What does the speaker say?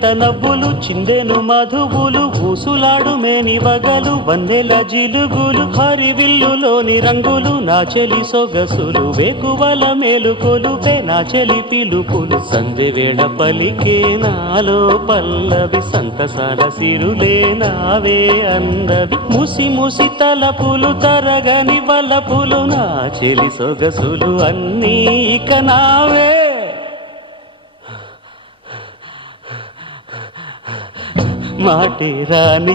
లేత నవ్వులు చిందెను మధువులు ఊసులాడు మేని వగలు వన్నెల జిలుగులు హరివిల్లులోని రంగులు నా చెలి సొగసులు వేకువల మేలుకొలుపే నా చెలి పిలుపులు సంధ్య వేళ పలికే నాలో పల్లవి సంతసాల సిరులే నావే అందవి ముసి ముసి తలపులు తరగని వలపులు నా చెలి సొగసులు అన్నీ ఇక నావే మాటే రాని